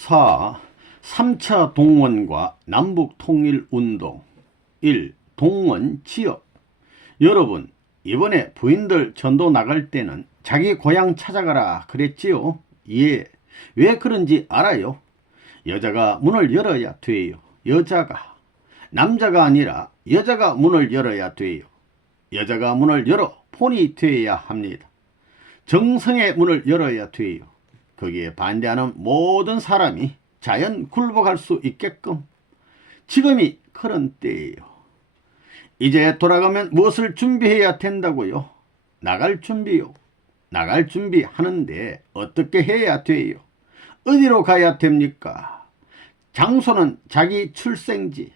4. 3차 동원과 남북통일운동. 1. 동원 지역. 여러분, 이번에 부인들 전도 나갈 때는 자기 고향 찾아가라 그랬지요? 예. 왜 그런지 알아요? 여자가 문을 열어야 돼요. 여자가. 남자가 아니라 여자가 문을 열어야 돼요. 여자가 문을 열어 본이 돼야 합니다. 정성의 문을 열어야 돼요. 거기에 반대하는 모든 사람이 자연 굴복할 수 있게끔. 지금이 그런 때예요. 이제 돌아가면 무엇을 준비해야 된다고요? 나갈 준비요. 나갈 준비하는데 어떻게 해야 돼요? 어디로 가야 됩니까? 장소는 자기 출생지.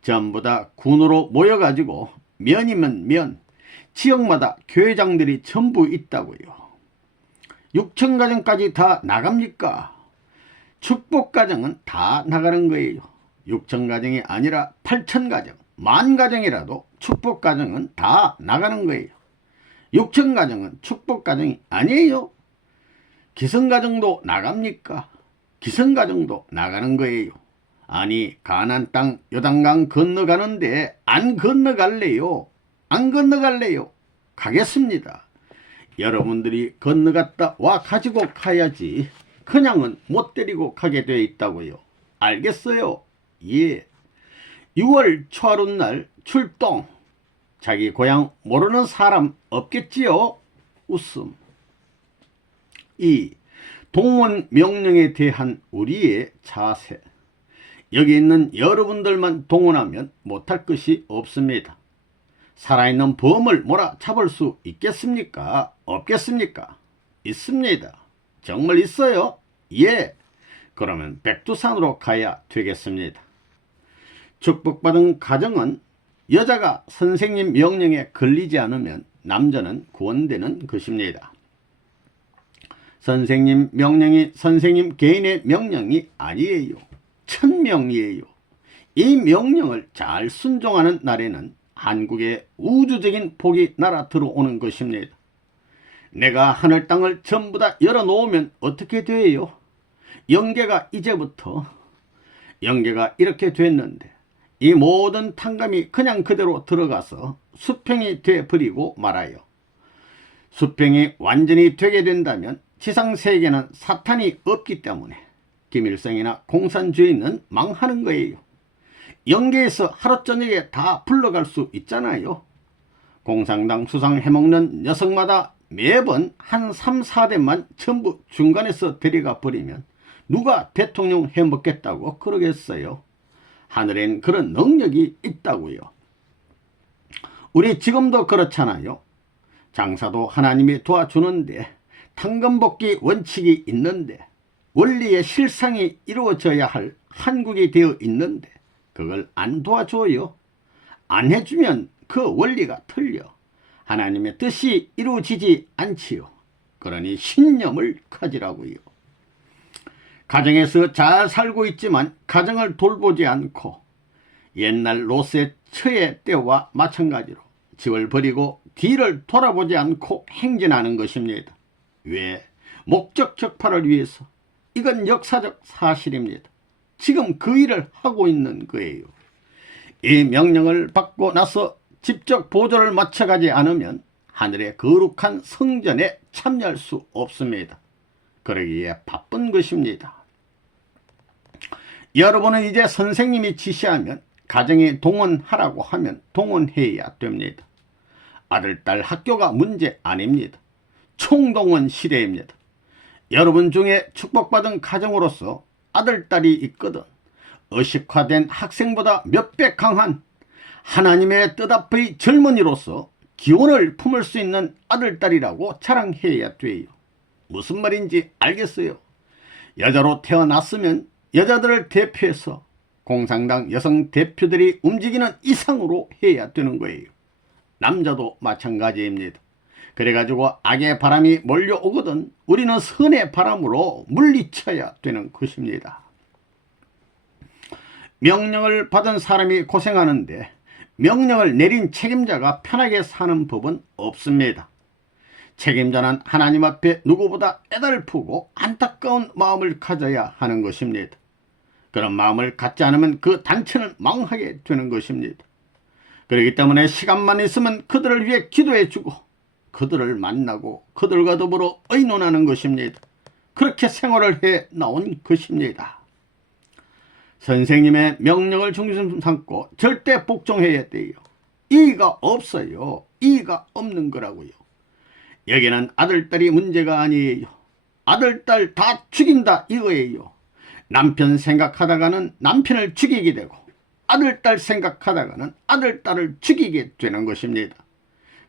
전부 다 군으로 모여가지고 면이면 면, 지역마다 교회장들이 전부 있다고요. 6천가정까지 다 나갑니까? 축복가정은 다 나가는 거예요. 6천가정이 아니라 8천가정, 10,000가정이라도 축복가정은 다 나가는 거예요. 6천가정은 축복가정이 아니에요. 기성가정도 나갑니까? 기성가정도 나가는 거예요. 아니, 가나안 땅 요단강 건너가는데 안 건너갈래요? 안 건너갈래요? 가겠습니다. 여러분들이 건너갔다 와 가지고 가야지. 그냥은 못 데리고 가게 돼 있다고요. 알겠어요? 예. 6월 초하룻날 출동. 자기 고향 모르는 사람 없겠지요? 웃음. 2. 동원 명령에 대한 우리의 자세. 여기 있는 여러분들만 동원하면 못할 것이 없습니다. 살아있는 범을 몰아잡을 수 있겠습니까? 없겠습니까? 있습니다. 정말 있어요? 예. 그러면 백두산으로 가야 되겠습니다. 축복받은 가정은 여자가 선생님 명령에 걸리지 않으면 남자는 구원되는 것입니다. 선생님 명령이 선생님 개인의 명령이 아니에요. 천명이에요. 이 명령을 잘 순종하는 날에는 한국에 우주적인 복이 날아 들어오는 것입니다. 내가 하늘 땅을 전부 다 열어놓으면 어떻게 돼요? 영계가 이제부터 영계가 이렇게 됐는데 이 모든 탕감이 그냥 그대로 들어가서 수평이 돼버리고 말아요. 수평이 완전히 되게 된다면 지상세계는 사탄이 없기 때문에 김일성이나 공산주의는 망하는 거예요. 영계에서 하루 저녁에 다 불러갈 수 있잖아요. 공산당 수상 해먹는 녀석마다 매번 한 3, 4대만 전부 중간에서 데려가 버리면 누가 대통령 해먹겠다고 그러겠어요. 하늘엔 그런 능력이 있다고요. 우리 지금도 그렇잖아요. 장사도 하나님이 도와주는데 탕감복귀 원칙이 있는데 원리의 실상이 이루어져야 할 한국이 되어 있는데 그걸 안 도와줘요. 안 해주면 그 원리가 틀려. 하나님의 뜻이 이루어지지 않지요. 그러니 신념을 가지라고요. 가정에서 잘 살고 있지만 가정을 돌보지 않고 옛날 롯의 처의 때와 마찬가지로 집을 버리고 뒤를 돌아보지 않고 행진하는 것입니다. 왜? 목적 적파를 위해서. 이건 역사적 사실입니다. 지금 그 일을 하고 있는 거예요. 이 명령을 받고 나서 직접 보조를 맞춰가지 않으면 하늘의 거룩한 성전에 참여할 수 없습니다. 그러기에 바쁜 것입니다. 여러분은 이제 선생님이 지시하면 가정에 동원하라고 하면 동원해야 됩니다. 아들, 딸 학교가 문제 아닙니다. 총동원 시대입니다. 여러분 중에 축복받은 가정으로서 아들, 딸이 있거든 의식화된 학생보다 몇 배 강한 하나님의 뜻 앞의 젊은이로서 기원을 품을 수 있는 아들, 딸이라고 자랑해야 돼요. 무슨 말인지 알겠어요? 여자로 태어났으면 여자들을 대표해서 공산당 여성 대표들이 움직이는 이상으로 해야 되는 거예요. 남자도 마찬가지입니다. 그래가지고 악의 바람이 몰려오거든 우리는 선의 바람으로 물리쳐야 되는 것입니다. 명령을 받은 사람이 고생하는데 명령을 내린 책임자가 편하게 사는 법은 없습니다. 책임자는 하나님 앞에 누구보다 애달프고 안타까운 마음을 가져야 하는 것입니다. 그런 마음을 갖지 않으면 그 단체는 망하게 되는 것입니다. 그렇기 때문에 시간만 있으면 그들을 위해 기도해주고 그들을 만나고 그들과 더불어 의논하는 것입니다. 그렇게 생활을 해 나온 것입니다. 선생님의 명령을 중심 삼고 절대 복종해야 돼요. 이의가 없어요. 이의가 없는 거라고요. 여기는 아들딸이 문제가 아니에요. 아들딸 다 죽인다 이거예요. 남편 생각하다가는 남편을 죽이게 되고 아들딸 생각하다가는 아들딸을 죽이게 되는 것입니다.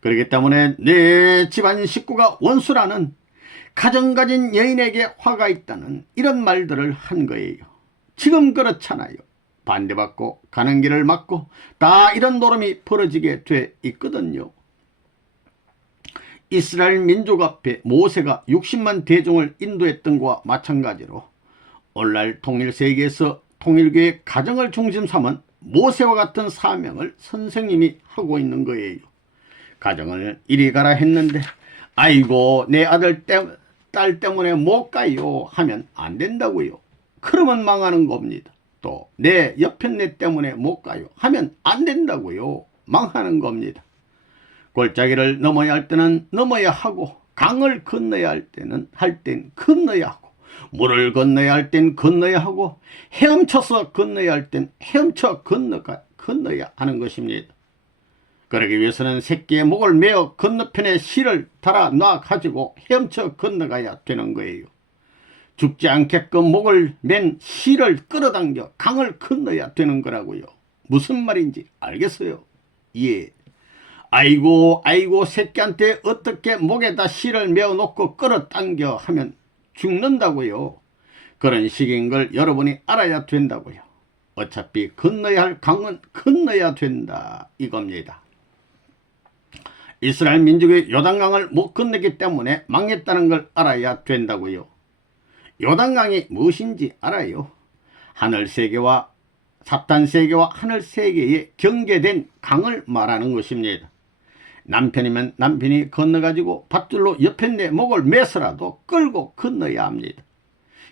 그렇기 때문에 내 집안 식구가 원수라는 가정 가진 여인에게 화가 있다는 이런 말들을 한 거예요. 지금 그렇잖아요. 반대받고 가는 길을 막고 다 이런 노름이 벌어지게 돼 있거든요. 이스라엘 민족 앞에 모세가 60만 대종을 인도했던 것과 마찬가지로 오늘날 통일세계에서 통일교의 가정을 중심 삼은 모세와 같은 사명을 선생님이 하고 있는 거예요. 가정을 이리 가라 했는데 아이고 내 아들 딸 때문에 못 가요 하면 안 된다고요. 그러면 망하는 겁니다. 또 내 여편네 때문에 못 가요 하면 안 된다고요. 망하는 겁니다. 골짜기를 넘어야 할 때는 넘어야 하고 강을 건너야 할 때는 건너야 하고 물을 건너야 할 땐 건너야 하고 헤엄쳐서 건너야 할 땐 헤엄쳐 건너야 하는 것입니다. 그러기 위해서는 새끼의 목을 메어 건너편에 실을 달아 놔 가지고 헤엄쳐 건너가야 되는 거예요. 죽지 않게끔 목을 맨 실을 끌어당겨 강을 건너야 되는 거라고요. 무슨 말인지 알겠어요? 예. 아이고 새끼한테 어떻게 목에다 실을 메어 놓고 끌어당겨 하면 죽는다고요. 그런 식인 걸 여러분이 알아야 된다고요. 어차피 건너야 할 강은 건너야 된다 이겁니다. 이스라엘 민족이 요단강을 못 건너기 때문에 망했다는 걸 알아야 된다고요. 요단강이 무엇인지 알아요? 하늘세계와 사탄세계와 하늘세계에 경계된 강을 말하는 것입니다. 남편이면 남편이 건너가지고 밧줄로 여편네 목을 매서라도 끌고 건너야 합니다.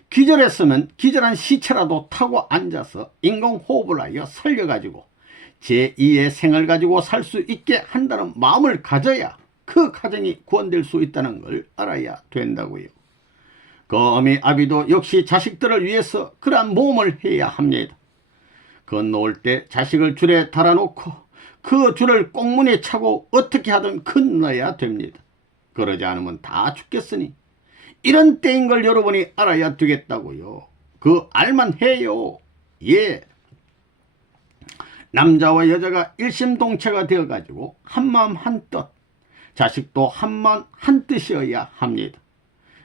기절했으면 기절한 시체라도 타고 앉아서 인공호흡을 하여 살려가지고 제2의 생을 가지고 살 수 있게 한다는 마음을 가져야 그 가정이 구원될 수 있다는 걸 알아야 된다고요. 그 어미 아비도 역시 자식들을 위해서 그러한 모험을 해야 합니다. 건너올 때 자식을 줄에 달아놓고 그 줄을 꽁무니에 차고 어떻게 하든 건너야 됩니다. 그러지 않으면 다 죽겠으니 이런 때인 걸 여러분이 알아야 되겠다고요. 그 알만 해요. 예. 남자와 여자가 일심동체가 되어가지고 한마음 한뜻, 자식도 한마음 한뜻이어야 합니다.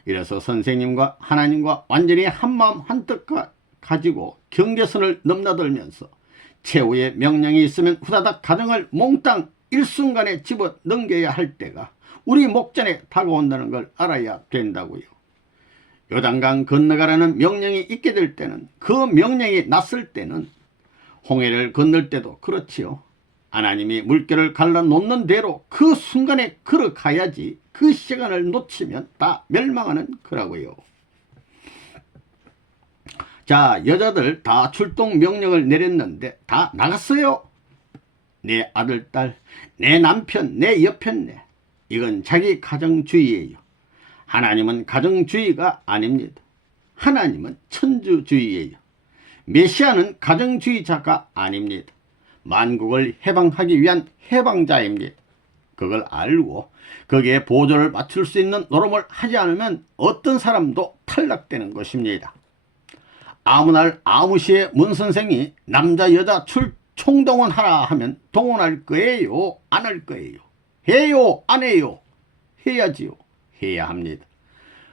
이래서 선생님과 하나님과 완전히 한마음 한뜻 가지고 경계선을 넘나들면서 최후의 명령이 있으면 후다닥 가정을 몽땅 일순간에 집어 넘겨야 할 때가 우리 목전에 다가온다는 걸 알아야 된다고요. 요단강 건너가라는 명령이 있게 될 때는 그 명령이 났을 때는 홍해를 건널 때도 그렇지요. 하나님이 물결을 갈라놓는 대로 그 순간에 걸어가야지 그 시간을 놓치면 다 멸망하는 거라고요. 자, 여자들 다 출동 명령을 내렸는데 다 나갔어요. 내 아들, 딸, 내 남편, 내 여편네. 이건 자기 가정주의예요. 하나님은 가정주의가 아닙니다. 하나님은 천주주의예요. 메시아는 가정주의자가 아닙니다. 만국을 해방하기 위한 해방자입니다. 그걸 알고 거기에 보조를 맞출 수 있는 노름을 하지 않으면 어떤 사람도 탈락되는 것입니다. 아무 날 아무 시에 문 선생이 남자 여자 총동원하라 하면 동원할 거예요? 안 할 거예요? 해요? 안 해요? 해야지요. 해야 합니다.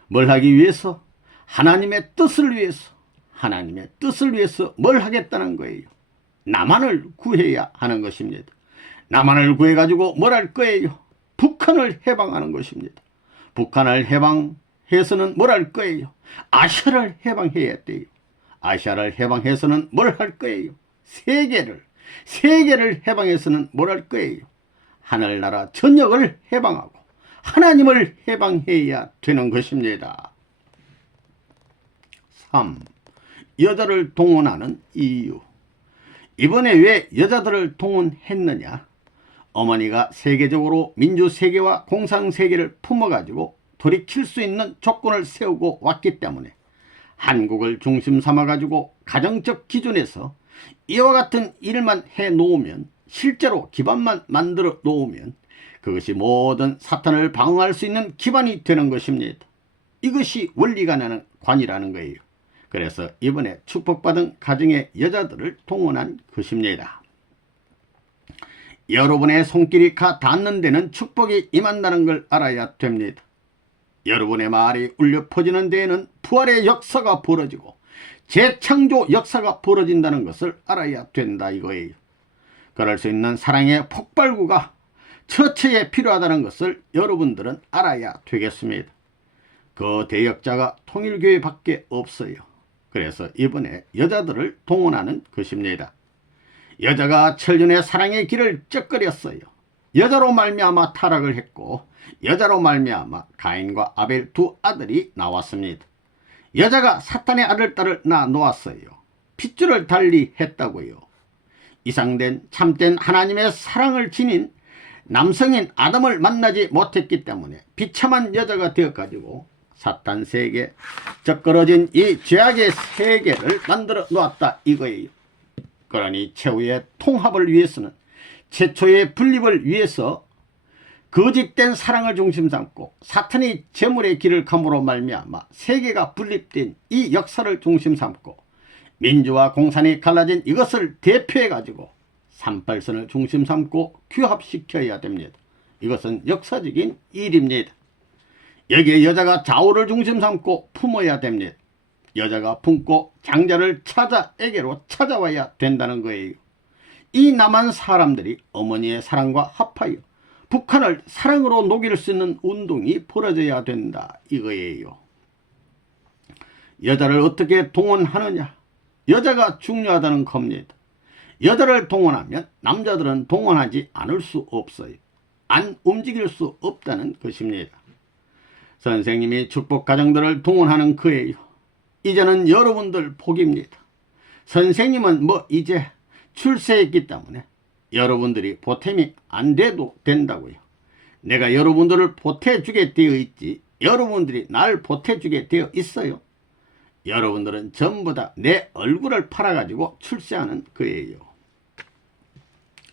뭘 하기 위해서? 하나님의 뜻을 위해서. 하나님의 뜻을 위해서 뭘 하겠다는 거예요? 남한을 구해야 하는 것입니다. 남한을 구해가지고 뭘 할 거예요? 북한을 해방하는 것입니다. 북한을 해방해서는 뭘 할 거예요? 아시아를 해방해야 돼요. 아시아를 해방해서는 뭘 할 거예요? 세계를 해방해서는 뭘 할 거예요? 하늘나라 전역을 해방하고 하나님을 해방해야 되는 것입니다. 3. 여자를 동원하는 이유. 이번에 왜 여자들을 동원했느냐? 어머니가 세계적으로 민주세계와 공산세계를 품어가지고 돌이킬 수 있는 조건을 세우고 왔기 때문에 한국을 중심 삼아가지고 가정적 기준에서 이와 같은 일만 해놓으면, 실제로 기반만 만들어 놓으면 그것이 모든 사탄을 방어할 수 있는 기반이 되는 것입니다. 이것이 원리관이라는 관이라는 거예요. 그래서 이번에 축복받은 가정의 여자들을 동원한 것입니다. 여러분의 손길이 가 닿는 데는 축복이 임한다는 걸 알아야 됩니다. 여러분의 말이 울려 퍼지는 데에는 부활의 역사가 벌어지고 재창조 역사가 벌어진다는 것을 알아야 된다 이거예요. 그럴 수 있는 사랑의 폭발구가 처처에 필요하다는 것을 여러분들은 알아야 되겠습니다. 그 대역자가 통일교회밖에 없어요. 그래서 이번에 여자들을 동원하는 것입니다. 여자가 천년의 사랑의 길을 쩍거렸어요. 여자로 말미암아 타락을 했고 여자로 말미암아 가인과 아벨 두 아들이 나왔습니다. 여자가 사탄의 아들 딸을 낳아놓았어요. 핏줄을 달리 했다고요. 이상된 참된 하나님의 사랑을 지닌 남성인 아담을 만나지 못했기 때문에 비참한 여자가 되어가지고 사탄 세계, 쩍거러진 이 죄악의 세계를 만들어 놓았다 이거예요. 그러니 최후의 통합을 위해서는, 최초의 분립을 위해서 거짓된 사랑을 중심 삼고 사탄이 재물의 길을 감으로 말미암아 세계가 분립된 이 역사를 중심 삼고 민주와 공산이 갈라진 이것을 대표해 가지고 38선을 중심 삼고 규합시켜야 됩니다. 이것은 역사적인 일입니다. 여기에 여자가 좌우를 중심 삼고 품어야 됩니다. 여자가 품고 장자를 찾아 에게로 찾아와야 된다는 거예요. 이 남한 사람들이 어머니의 사랑과 합하여 북한을 사랑으로 녹일 수 있는 운동이 벌어져야 된다 이거예요. 여자를 어떻게 동원하느냐? 여자가 중요하다는 겁니다. 여자를 동원하면 남자들은 동원하지 않을 수 없어요. 안 움직일 수 없다는 것입니다. 선생님이 축복 가정들을 동원하는 거예요. 이제는 여러분들 복입니다. 선생님은 이제 출세했기 때문에 여러분들이 보탬이 안 돼도 된다고요. 내가 여러분들을 보태주게 되어 있지 여러분들이 날 보태주게 되어 있어요. 여러분들은 전부 다 내 얼굴을 팔아가지고 출세하는 거예요.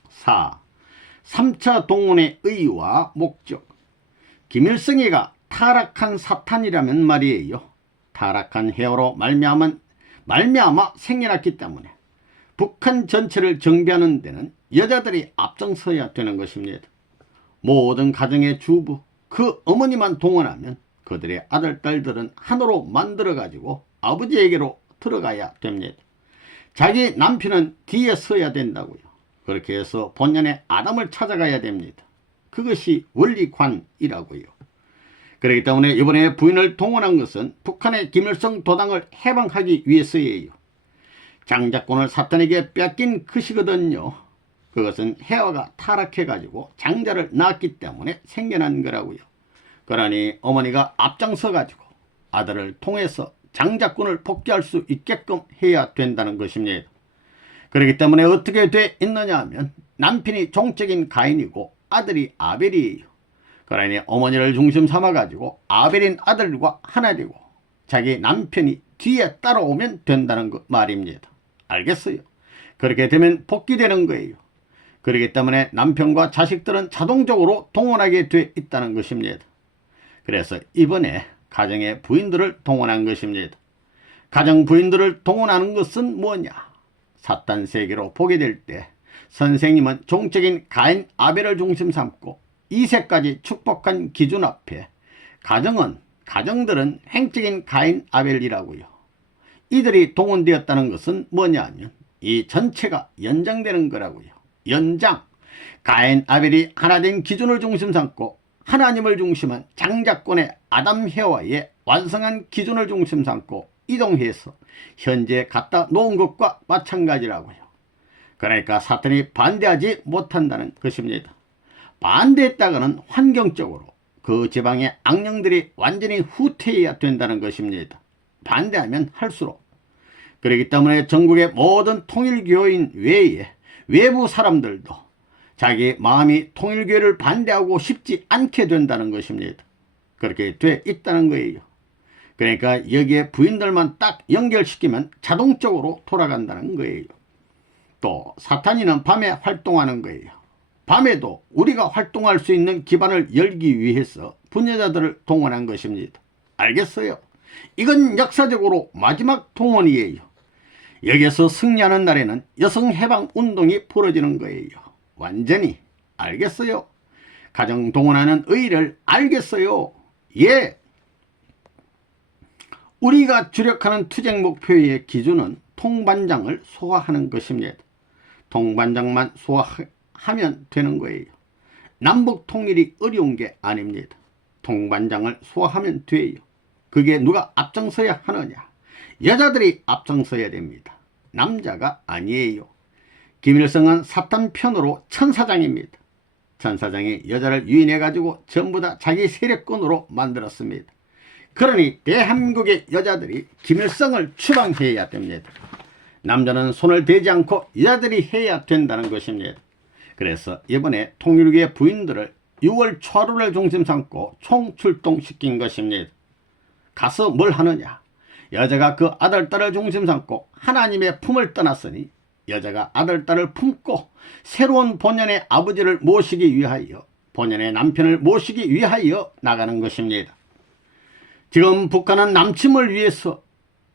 4. 3차 동원의 의의와 목적. 김일성이가 타락한 사탄이라면 말이에요. 타락한 헤어로 말미암아 생겨났기 때문에 북한 전체를 정비하는 데는 여자들이 앞장서야 되는 것입니다. 모든 가정의 주부, 그 어머니만 동원하면 그들의 아들, 딸들은 하나로 만들어가지고 아버지에게로 들어가야 됩니다. 자기 남편은 뒤에 서야 된다고요. 그렇게 해서 본연의 아담을 찾아가야 됩니다. 그것이 원리관이라고요. 그렇기 때문에 이번에 부인을 동원한 것은 북한의 김일성 도당을 해방하기 위해서예요. 장자권을 사탄에게 뺏긴 것이거든요. 그것은 해와가 타락해가지고 장자를 낳았기 때문에 생겨난 거라고요. 그러니 어머니가 앞장서가지고 아들을 통해서 장자권을 복귀할 수 있게끔 해야 된다는 것입니다. 그렇기 때문에 어떻게 돼 있느냐 하면 남편이 종적인 가인이고 아들이 아벨이에요. 그러니 어머니를 중심 삼아가지고 아벨인 아들과 하나 되고 자기 남편이 뒤에 따라오면 된다는 거 말입니다. 알겠어요? 그렇게 되면 복귀되는 거예요. 그렇기 때문에 남편과 자식들은 자동적으로 동원하게 돼 있다는 것입니다. 그래서 이번에 가정의 부인들을 동원한 것입니다. 가정 부인들을 동원하는 것은 뭐냐? 사탄 세계로 보게 될 때 선생님은 종적인 가인 아벨을 중심 삼고 2세까지 축복한 기준 앞에 가정들은 행적인 가인 아벨이라고요. 이들이 동원되었다는 것은 뭐냐 하면 이 전체가 연장되는 거라고요. 연장. 가인 아벨이 하나된 기준을 중심 삼고 하나님을 중심한 장자권의 아담 해와의 완성한 기준을 중심 삼고 이동해서 현재 갖다 놓은 것과 마찬가지라고요. 그러니까 사탄이 반대하지 못한다는 것입니다. 반대했다가는 환경적으로 그 지방의 악령들이 완전히 후퇴해야 된다는 것입니다. 반대하면 할수록. 그렇기 때문에 전국의 모든 통일교인 외에 외부 사람들도 자기 마음이 통일교회를 반대하고 싶지 않게 된다는 것입니다. 그렇게 돼 있다는 거예요. 그러니까 여기에 부인들만 딱 연결시키면 자동적으로 돌아간다는 거예요. 또 사탄이는 밤에 활동하는 거예요. 밤에도 우리가 활동할 수 있는 기반을 열기 위해서 분여자들을 동원한 것입니다. 알겠어요? 이건 역사적으로 마지막 동원이에요. 여기서 승리하는 날에는 여성해방운동이 벌어지는 거예요. 완전히. 알겠어요? 가정 동원하는 의의를 알겠어요? 예. 우리가 주력하는 투쟁 목표의 기준은 통반장을 소화하는 것입니다. 통반장만 소화하면 되는 거예요. 남북 통일이 어려운 게 아닙니다. 통반장을 소화하면 돼요. 그게 누가 앞장서야 하느냐? 여자들이 앞장서야 됩니다. 남자가 아니에요. 김일성은 사탄 편으로 천사장입니다. 천사장이 여자를 유인해가지고 전부 다 자기 세력군으로 만들었습니다. 그러니 대한민국의 여자들이 김일성을 추방해야 됩니다. 남자는 손을 대지 않고 여자들이 해야 된다는 것입니다. 그래서 이번에 통일교의 부인들을 6월 초하루를 중심 삼고 총출동시킨 것입니다. 가서 뭘 하느냐? 여자가 그 아들, 딸을 중심 삼고 하나님의 품을 떠났으니 여자가 아들, 딸을 품고 새로운 본연의 아버지를 모시기 위하여, 본연의 남편을 모시기 위하여 나가는 것입니다. 지금 북한은 남침을 위해서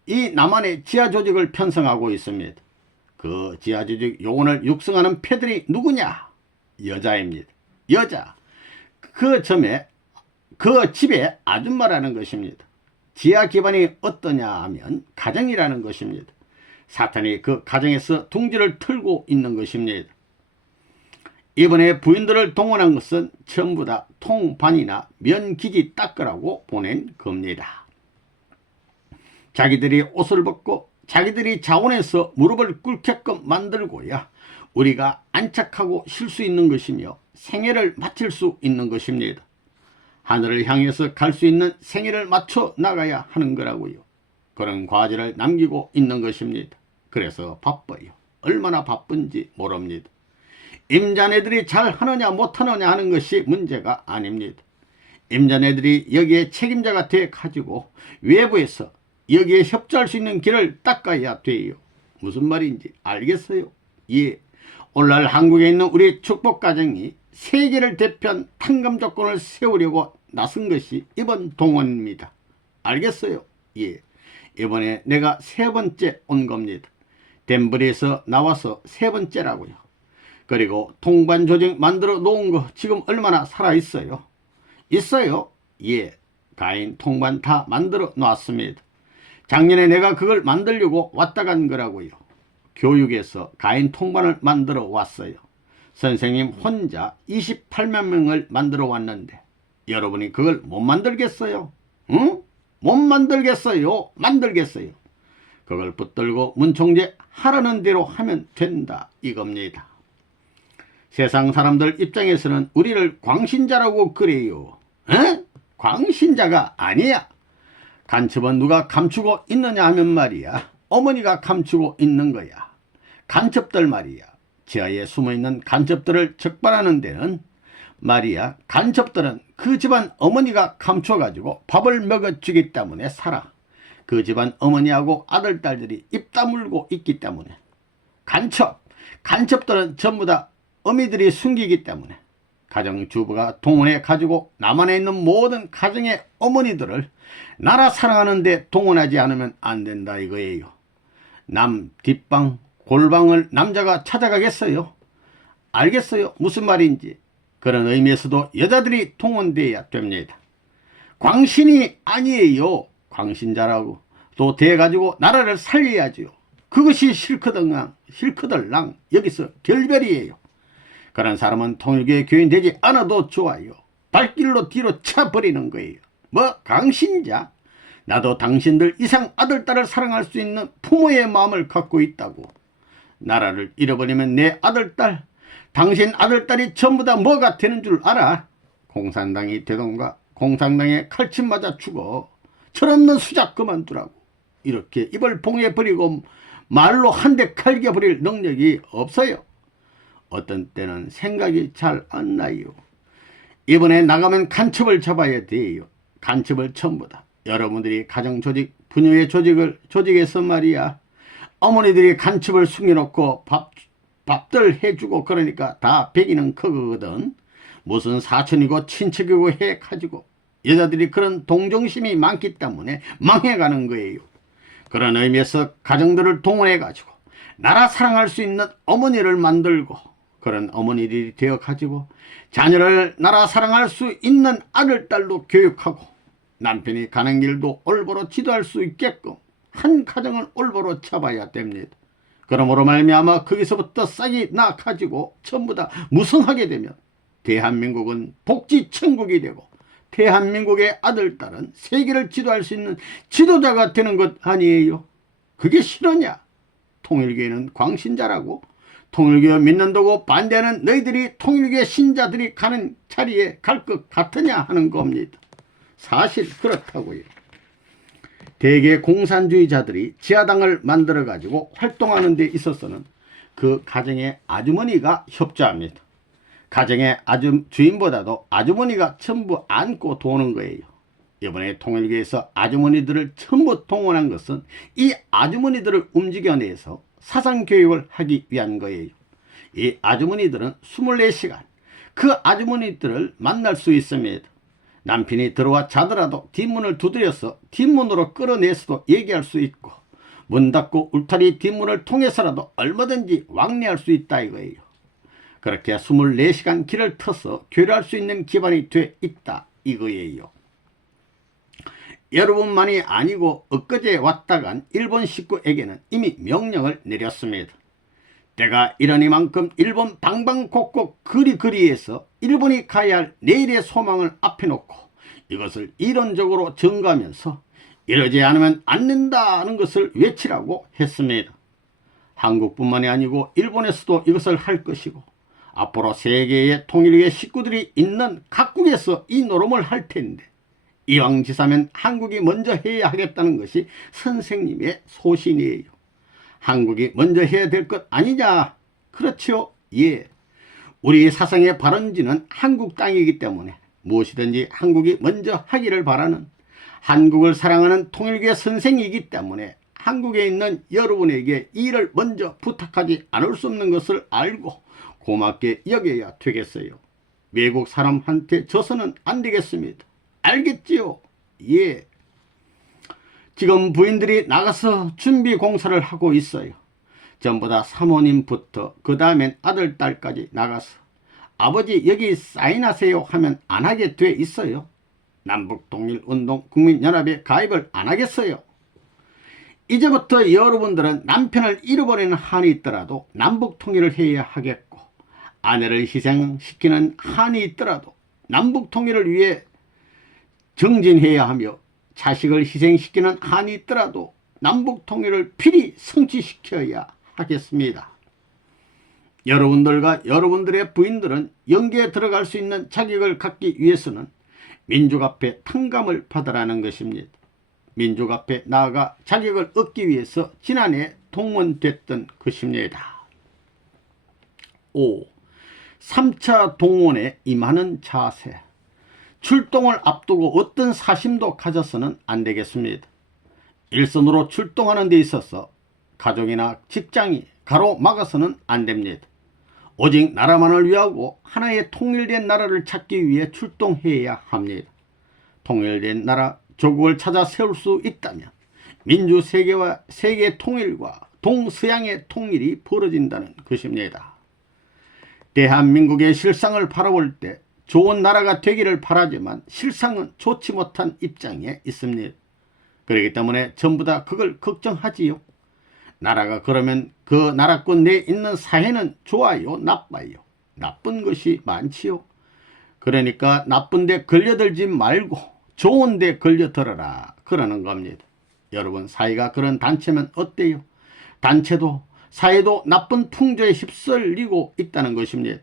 이 남한의 지하조직을 편성하고 있습니다. 그 지하조직 요원을 육성하는 패들이 누구냐? 여자입니다. 여자. 그 집에 아줌마라는 것입니다. 지하 기반이 어떠냐 하면 가정이라는 것입니다. 사탄이 그 가정에서 둥지를 틀고 있는 것입니다. 이번에 부인들을 동원한 것은 전부 다 통반이나 면기지 닦으라고 보낸 겁니다. 자기들이 옷을 벗고 자기들이 자원해서 무릎을 꿇게끔 만들고야 우리가 안착하고 쉴 수 있는 것이며 생애를 마칠 수 있는 것입니다. 하늘을 향해서 갈 수 있는 생애를 맞춰 나가야 하는 거라고요. 그런 과제를 남기고 있는 것입니다. 그래서 바빠요. 얼마나 바쁜지 모릅니다. 임자네들이 잘하느냐 못하느냐 하는 것이 문제가 아닙니다. 임자네들이 여기에 책임자가 돼 가지고 외부에서 여기에 협조할 수 있는 길을 닦아야 돼요. 무슨 말인지 알겠어요? 예. 오늘날 한국에 있는 우리 축복가정이 세계를 대표한 탕감 조건을 세우려고 나선 것이 이번 동원입니다. 알겠어요? 예. 이번에 내가 세 번째 온 겁니다. 덴버리에서 나와서 세 번째라고요. 그리고 통반 조직 만들어 놓은 거 지금 얼마나 살아있어요? 있어요? 예. 가인 통반 다 만들어 놨습니다. 작년에 내가 그걸 만들려고 왔다 간 거라고요. 교육에서 가인 통반을 만들어 왔어요. 선생님 혼자 28만 명을 만들어 왔는데 여러분이 그걸 못 만들겠어요? 응? 못 만들겠어요? 만들겠어요. 그걸 붙들고 문총재 하라는 대로 하면 된다 이겁니다. 세상 사람들 입장에서는 우리를 광신자라고 그래요. 에? 광신자가 아니야. 간첩은 누가 감추고 있느냐 하면 말이야. 어머니가 감추고 있는 거야. 간첩들 말이야. 지하에 숨어있는 간첩들을 적발하는 데는 말이야. 간첩들은 그 집안 어머니가 감춰가지고 밥을 먹여주기 때문에 살아. 그 집안 어머니하고 아들, 딸들이 입 다물고 있기 때문에. 간첩들은 전부 다 어미들이 숨기기 때문에 가정주부가 동원해 가지고 남한에 있는 모든 가정의 어머니들을 나라 사랑하는 데 동원하지 않으면 안 된다 이거예요. 남 뒷방 골방을 남자가 찾아가겠어요? 알겠어요? 무슨 말인지. 그런 의미에서도 여자들이 동원돼야 됩니다. 광신이 아니에요. 광신자라고 또 돼가지고 나라를 살려야죠. 그것이 실크들랑 여기서 결별이에요. 그런 사람은 통일교의 교인 되지 않아도 좋아요. 발길로 뒤로 차버리는 거예요. 뭐 강신자? 나도 당신들 이상 아들, 딸을 사랑할 수 있는 부모의 마음을 갖고 있다고. 나라를 잃어버리면 내 아들, 딸, 당신 아들, 딸이 전부 다 뭐가 되는 줄 알아? 공산당이 되던가 공산당에 칼침 맞아 죽어. 철없는 수작 그만두라고. 이렇게 입을 봉해 버리고 말로 한 대 갈겨 버릴 능력이 없어요. 어떤 때는 생각이 잘 안 나요. 이번에 나가면 간첩을 잡아야 돼요. 간첩을 전부 다. 여러분들이 가정조직, 부녀의 조직에서 말이야. 어머니들이 간첩을 숨겨놓고 밥들 해주고 그러니까 다 배기는 그거거든. 무슨 사촌이고 친척이고 해가지고 여자들이 그런 동정심이 많기 때문에 망해가는 거예요. 그런 의미에서 가정들을 동원해가지고 나라 사랑할 수 있는 어머니를 만들고 그런 어머니들이 되어가지고 자녀를 나라 사랑할 수 있는 아들, 딸도 교육하고 남편이 가는 길도 올바로 지도할 수 있게끔 한 가정을 올바로 잡아야 됩니다. 그러므로 말미암아 거기서부터 싹이 나가지고 전부 다 무성하게 되면 대한민국은 복지천국이 되고 대한민국의 아들, 딸은 세계를 지도할 수 있는 지도자가 되는 것 아니에요. 그게 싫으냐? 통일교회는 광신자라고? 통일교 믿는다고 반대하는 너희들이 통일교 신자들이 가는 자리에 갈 것 같으냐 하는 겁니다. 사실 그렇다고요. 대개 공산주의자들이 지하당을 만들어가지고 활동하는 데 있어서는 그 가정의 아주머니가 협조합니다. 가정의 주인보다도 아주머니가 전부 안고 도는 거예요. 이번에 통일교에서 아주머니들을 전부 동원한 것은 이 아주머니들을 움직여내서 사상교육을 하기 위한 거예요. 이 아주머니들은 24시간 그 아주머니들을 만날 수 있습니다. 남편이 들어와 자더라도 뒷문을 두드려서 뒷문으로 끌어내서도 얘기할 수 있고 문 닫고 울타리 뒷문을 통해서라도 얼마든지 왕래할 수 있다 이거예요. 그렇게 24시간 길을 터서 교류할 수 있는 기반이 돼 있다 이거예요. 여러분만이 아니고 엊그제 왔다 간 일본 식구에게는 이미 명령을 내렸습니다. 때가 이러니만큼 일본 방방곡곡 거리거리에서 일본이 가야 할 내일의 소망을 앞에 놓고 이것을 이론적으로 전가하면서 이러지 않으면 안 된다는 것을 외치라고 했습니다. 한국뿐만이 아니고 일본에서도 이것을 할 것이고 앞으로 세계의 통일의 식구들이 있는 각국에서 이 노름을 할 텐데 이왕지사면 한국이 먼저 해야 하겠다는 것이 선생님의 소신이에요. 한국이 먼저 해야 될 것 아니냐? 그렇죠. 예. 우리 사상의 발원지는 한국 땅이기 때문에 무엇이든지 한국이 먼저 하기를 바라는 한국을 사랑하는 통일교의 선생이기 때문에 한국에 있는 여러분에게 이 일을 먼저 부탁하지 않을 수 없는 것을 알고 고맙게 여겨야 되겠어요. 외국 사람한테 져서는 안 되겠습니다. 알겠지요? 예. 지금 부인들이 나가서 준비 공사를 하고 있어요. 전부 다 사모님부터 그 다음엔 아들, 딸까지 나가서 아버지 여기 사인하세요 하면 안 하게 돼 있어요. 남북통일운동 국민연합에 가입을 안 하겠어요. 이제부터 여러분들은 남편을 잃어버리는 한이 있더라도 남북통일을 해야 하겠고 아내를 희생시키는 한이 있더라도 남북통일을 위해 정진해야 하며 자식을 희생시키는 한이 있더라도 남북통일을 필히 성취시켜야 하겠습니다. 여러분들과 여러분들의 부인들은 연계에 들어갈 수 있는 자격을 갖기 위해서는 민족 앞에 탕감을 받으라는 것입니다. 민족 앞에 나아가 자격을 얻기 위해서 지난해 동원됐던 것입니다. 5. 3차 동원에 임하는 자세. 출동을 앞두고 어떤 사심도 가져서는 안 되겠습니다. 일선으로 출동하는 데 있어서 가족이나 직장이 가로막아서는 안 됩니다. 오직 나라만을 위하고 하나의 통일된 나라를 찾기 위해 출동해야 합니다. 통일된 나라, 조국을 찾아 세울 수 있다면 민주 세계와 세계 통일과 동서양의 통일이 벌어진다는 것입니다. 대한민국의 실상을 바라볼 때 좋은 나라가 되기를 바라지만 실상은 좋지 못한 입장에 있습니다. 그렇기 때문에 전부 다 그걸 걱정하지요. 나라가 그러면 그 나라권 내에 있는 사회는 좋아요, 나빠요? 나쁜 것이 많지요. 그러니까 나쁜 데 걸려들지 말고 좋은 데 걸려들어라 그러는 겁니다. 여러분, 사회가 그런 단체면 어때요? 단체도 사회도 나쁜 풍조에 휩쓸리고 있다는 것입니다.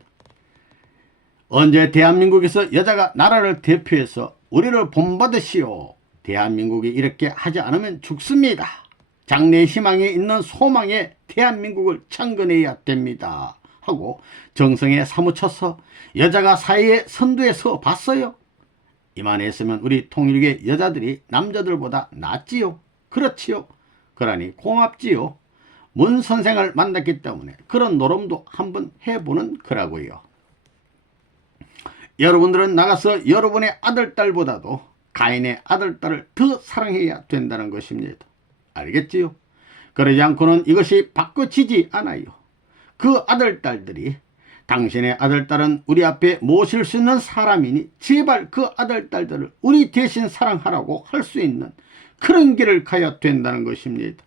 언제 대한민국에서 여자가 나라를 대표해서 우리를 본받으시오. 대한민국이 이렇게 하지 않으면 죽습니다. 장래희망이 있는 소망에 대한민국을 창건해야 됩니다. 하고 정성에 사무쳐서 여자가 사회의 선두에 서 봤어요. 이만했으면 우리 통일교의 여자들이 남자들보다 낫지요. 그렇지요. 그러니 고맙지요. 문 선생을 만났기 때문에 그런 노름도 한번 해보는 거라고요. 여러분들은 나가서 여러분의 아들딸보다도 가인의 아들딸을 더 사랑해야 된다는 것입니다. 알겠지요? 그러지 않고는 이것이 바꿔지지 않아요. 그 아들딸들이 당신의 아들딸은 우리 앞에 모실 수 있는 사람이니 제발 그 아들딸들을 우리 대신 사랑하라고 할 수 있는 그런 길을 가야 된다는 것입니다.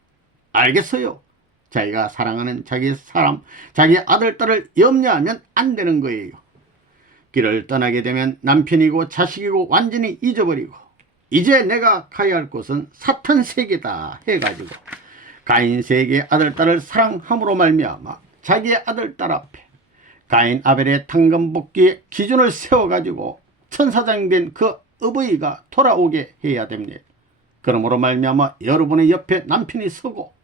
알겠어요? 자기가 사랑하는 자기 사람, 자기 아들딸을 염려하면 안 되는 거예요. 길을 떠나게 되면 남편이고 자식이고 완전히 잊어버리고 이제 내가 가야 할 곳은 사탄 세계다 해가지고 가인 세계의 아들딸을 사랑함으로 말미암아 자기의 아들딸 앞에 가인 아벨의 탕감복귀의 기준을 세워가지고 천사장 된 그 어버이가 돌아오게 해야 됩니다. 그러므로 말미암아 여러분의 옆에 남편이 서고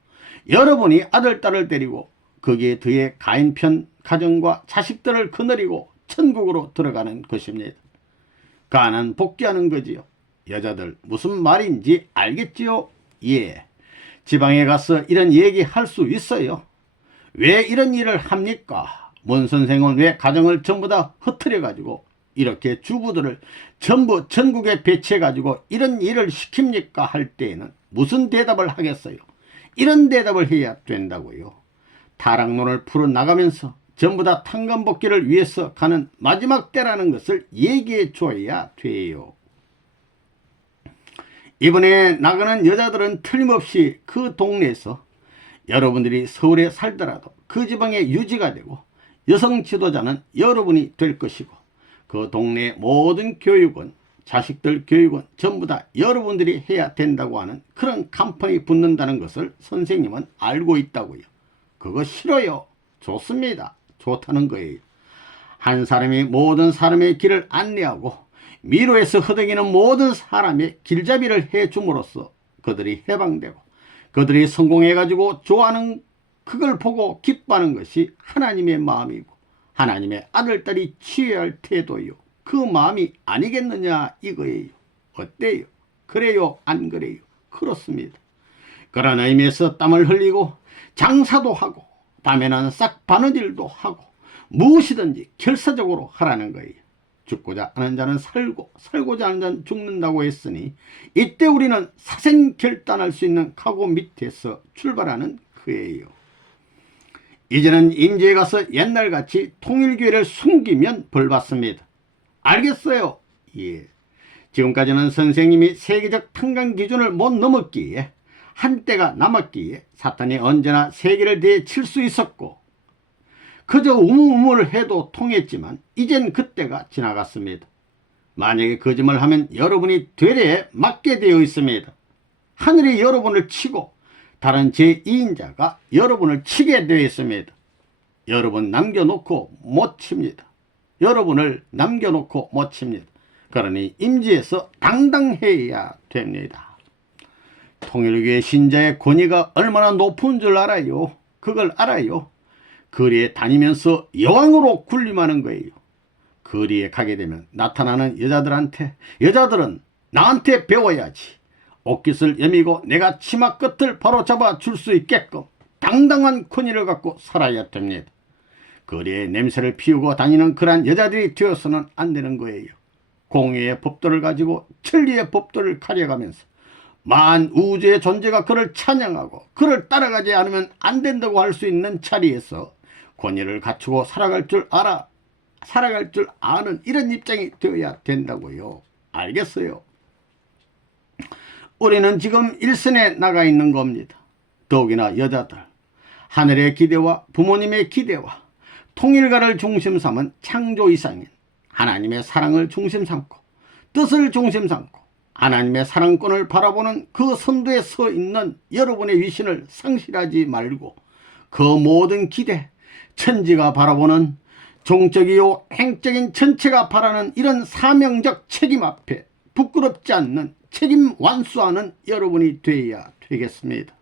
여러분이 아들딸을 데리고 거기에 더해 가인 편 가정과 자식들을 거느리고 천국으로 들어가는 것입니다. 가난 복귀하는 거지요. 여자들 무슨 말인지 알겠지요? 예. 지방에 가서 이런 얘기할 수 있어요. 왜 이런 일을 합니까? 문 선생은 왜 가정을 전부 다 흐트려 가지고 이렇게 주부들을 전부 전국에 배치해 가지고 이런 일을 시킵니까? 할 때에는 무슨 대답을 하겠어요? 이런 대답을 해야 된다고요. 타락론을 풀어나가면서 전부 다 탕감복귀를 위해서 가는 마지막 때라는 것을 얘기해 줘야 돼요. 이번에 나가는 여자들은 틀림없이 그 동네에서 여러분들이 서울에 살더라도 그 지방에 유지가 되고 여성 지도자는 여러분이 될 것이고 그 동네 모든 교육은 자식들 교육은 전부 다 여러분들이 해야 된다고 하는 그런 간판이 붙는다는 것을 선생님은 알고 있다고요. 그거 싫어요. 좋습니다. 좋다는 거예요. 한 사람이 모든 사람의 길을 안내하고 미로에서 허덕이는 모든 사람의 길잡이를 해줌으로써 그들이 해방되고 그들이 성공해가지고 좋아하는 그걸 보고 기뻐하는 것이 하나님의 마음이고 하나님의 아들딸이 취해야 할 태도요. 그 마음이 아니겠느냐 이거예요. 어때요? 그래요? 안 그래요? 그렇습니다. 그런 의미에서 땀을 흘리고 장사도 하고 밤에는 싹 바느질도 하고 무엇이든지 결사적으로 하라는 거예요. 죽고자 하는 자는 살고 살고자 하는 자는 죽는다고 했으니 이때 우리는 사생결단할 수 있는 각오 밑에서 출발하는 거예요. 이제는 임지에 가서 옛날같이 통일교회를 숨기면 벌받습니다. 알겠어요? 예. 지금까지는 선생님이 세계적 평강 기준을 못 넘었기에 한때가 남았기에 사탄이 언제나 세계를 대해 칠 수 있었고 그저 우물우물 해도 통했지만 이젠 그때가 지나갔습니다. 만약에 거짓말을 하면 여러분이 되레에 맞게 되어 있습니다. 하늘이 여러분을 치고 다른 제2인자가 여러분을 치게 되어 있습니다. 여러분 남겨놓고 못 칩니다. 여러분을 남겨놓고 못 칩니다. 그러니 임지에서 당당해야 됩니다. 통일교회 신자의 권위가 얼마나 높은 줄 알아요? 그걸 알아요. 거리에 다니면서 여왕으로 군림하는 거예요. 거리에 가게 되면 나타나는 여자들은 나한테 배워야지. 옷깃을 여미고 내가 치마 끝을 바로 잡아 줄 수 있게끔 당당한 권위를 갖고 살아야 됩니다. 거리에 냄새를 피우고 다니는 그러한 여자들이 되어서는 안 되는 거예요. 공의의 법도를 가지고 천리의 법도를 가려가면서 만우주의 존재가 그를 찬양하고 그를 따라가지 않으면 안 된다고 할 수 있는 자리에서 권위를 갖추고 살아갈 줄 아는 이런 입장이 되어야 된다고요. 알겠어요? 우리는 지금 일선에 나가 있는 겁니다. 더욱이나 여자들, 하늘의 기대와 부모님의 기대와 통일가를 중심 삼은 창조 이상인 하나님의 사랑을 중심 삼고 뜻을 중심 삼고 하나님의 사랑권을 바라보는 그 선두에 서 있는 여러분의 위신을 상실하지 말고 그 모든 기대, 천지가 바라보는 종적이요 행적인 전체가 바라는 이런 사명적 책임 앞에 부끄럽지 않는 책임 완수하는 여러분이 되어야 되겠습니다.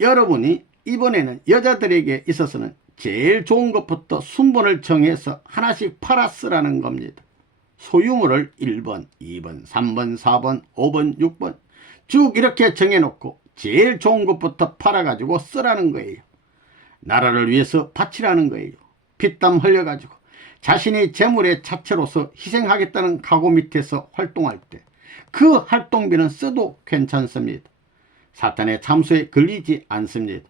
여러분이 이번에는 여자들에게 있어서는 제일 좋은 것부터 순번을 정해서 하나씩 팔아 쓰라는 겁니다. 소유물을 1번, 2번, 3번, 4번, 5번, 6번 쭉 이렇게 정해놓고 제일 좋은 것부터 팔아가지고 쓰라는 거예요. 나라를 위해서 바치라는 거예요. 피땀 흘려가지고 자신이 재물의 자체로서 희생하겠다는 각오 밑에서 활동할 때 그 활동비는 써도 괜찮습니다. 사탄의 참수에 걸리지 않습니다.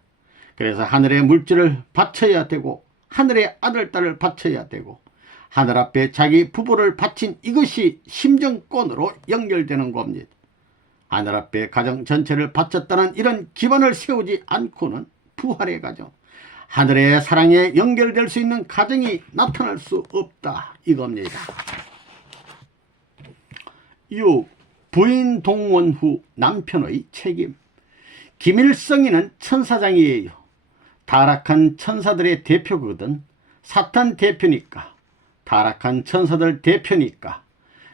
그래서 하늘의 물질을 바쳐야 되고 하늘의 아들, 딸을 바쳐야 되고 하늘 앞에 자기 부부를 바친 이것이 심정권으로 연결되는 겁니다. 하늘 앞에 가정 전체를 바쳤다는 이런 기반을 세우지 않고는 부활의 가정, 하늘의 사랑에 연결될 수 있는 가정이 나타날 수 없다 이겁니다. 6. 부인 동원 후 남편의 책임. 김일성이는 천사장이에요. 타락한 천사들의 대표거든. 사탄 대표니까, 타락한 천사들 대표니까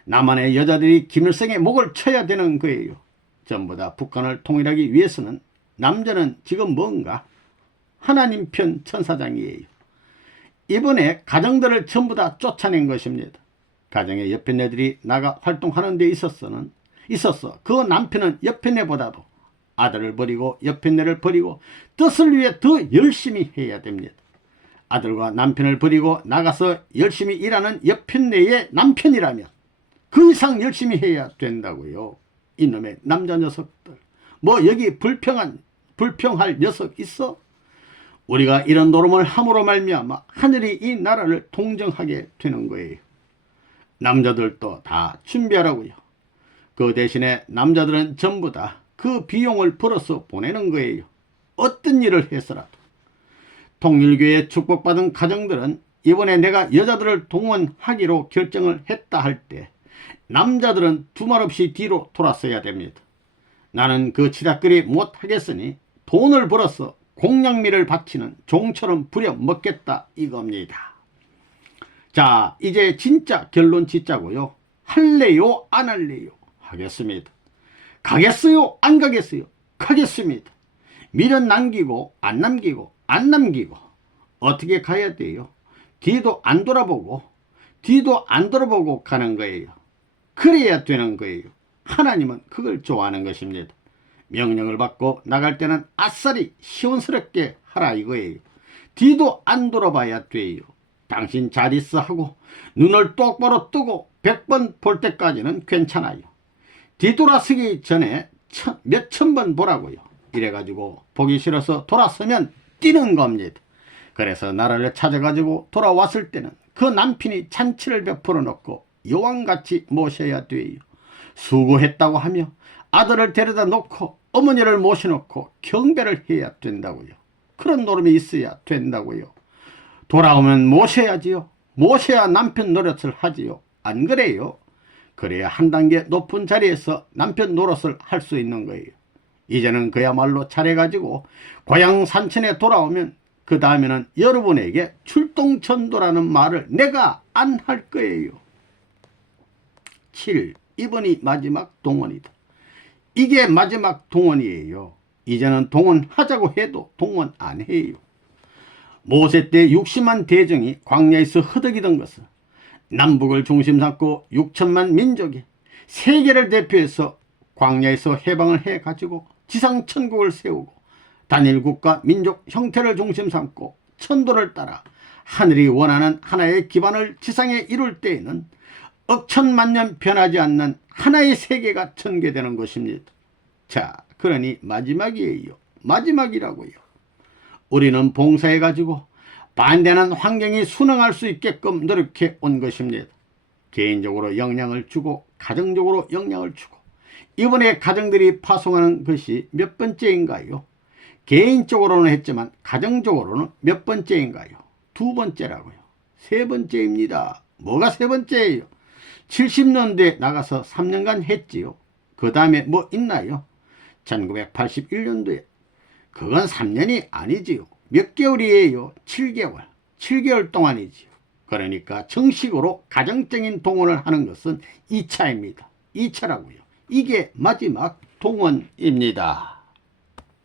남한의 여자들이 김일성의 목을 쳐야 되는 거예요. 전부 다 북한을 통일하기 위해서는 남자는 지금 뭔가 하나님 편 천사장이에요. 이번에 가정들을 전부 다 쫓아낸 것입니다. 가정의 옆에 애들이 나가 활동하는 데 있었어. 그 남편은 옆에 애보다도 아들을 버리고 옆에 애를 버리고 뜻을 위해 더 열심히 해야 됩니다. 아들과 남편을 버리고 나가서 열심히 일하는 옆에 애의 남편이라면 그 이상 열심히 해야 된다고요. 이놈의 남자 녀석들. 뭐 여기 불평할 녀석 있어? 우리가 이런 노름을 함으로 말미암아 하늘이 이 나라를 동정하게 되는 거예요. 남자들도 다 준비하라고요. 그 대신에 남자들은 전부 다 그 비용을 벌어서 보내는 거예요. 어떤 일을 해서라도. 통일교회 축복받은 가정들은 이번에 내가 여자들을 동원하기로 결정을 했다 할 때 남자들은 두말 없이 뒤로 돌았어야 됩니다. 나는 그 치닫거리 못하겠으니 돈을 벌어서 공양미를 바치는 종처럼 부려먹겠다 이겁니다. 자, 이제 진짜 결론 짓자고요. 할래요 안 할래요? 하겠습니다. 가겠어요 안 가겠어요? 가겠습니다. 미련 남기고 안 남기고 어떻게 가야 돼요? 뒤도 안 돌아보고 가는 거예요. 그래야 되는 거예요. 하나님은 그걸 좋아하는 것입니다. 명령을 받고 나갈 때는 아싸리 시원스럽게 하라 이거예요. 뒤도 안 돌아봐야 돼요. 당신 잘 있어 하고 눈을 똑바로 뜨고 100번 볼 때까지는 괜찮아요. 뒤돌아서기 전에 몇천 번 보라고요. 이래가지고 보기 싫어서 돌아서면 뛰는 겁니다. 그래서 나라를 찾아가지고 돌아왔을 때는 그 남편이 잔치를 베풀어 놓고 여왕같이 모셔야 돼요. 수고했다고 하며 아들을 데려다 놓고 어머니를 모셔놓고 경배를 해야 된다고요. 그런 노름이 있어야 된다고요. 돌아오면 모셔야지요. 모셔야 남편 노릇을 하지요. 안 그래요? 그래야 한 단계 높은 자리에서 남편 노릇을 할 수 있는 거예요. 이제는 그야말로 잘해가지고 고향 산천에 돌아오면 그 다음에는 여러분에게 출동전도라는 말을 내가 안 할 거예요. 7. 이번이 마지막 동원이다. 이게 마지막 동원이에요. 이제는 동원하자고 해도 동원 안 해요. 모세 때 60만 대정이 광야에서 허덕이던 것을 남북을 중심 삼고 6천만 민족이 세계를 대표해서 광야에서 해방을 해가지고 지상천국을 세우고 단일국가 민족 형태를 중심 삼고 천도를 따라 하늘이 원하는 하나의 기반을 지상에 이룰 때에는 억천만년 변하지 않는 하나의 세계가 전개되는 것입니다. 자, 그러니 마지막이에요. 마지막이라고요. 우리는 봉사해가지고 반대하는 환경이 순응할 수 있게끔 노력해 온 것입니다. 개인적으로 영향을 주고 가정적으로 영향을 주고 이번에 가정들이 파송하는 것이 몇 번째인가요? 개인적으로는 했지만 가정적으로는 몇 번째인가요? 2번째라고요. 3번째입니다. 뭐가 3번째예요? 70년대에 나가서 3년간 했지요. 그 다음에 뭐 있나요? 1981년도에 그건 3년이 아니지요. 몇 개월이에요? 7개월. 7개월 동안이지요. 그러니까 정식으로 가정적인 동원을 하는 것은 2차입니다. 2차라고요. 이게 마지막 동원입니다.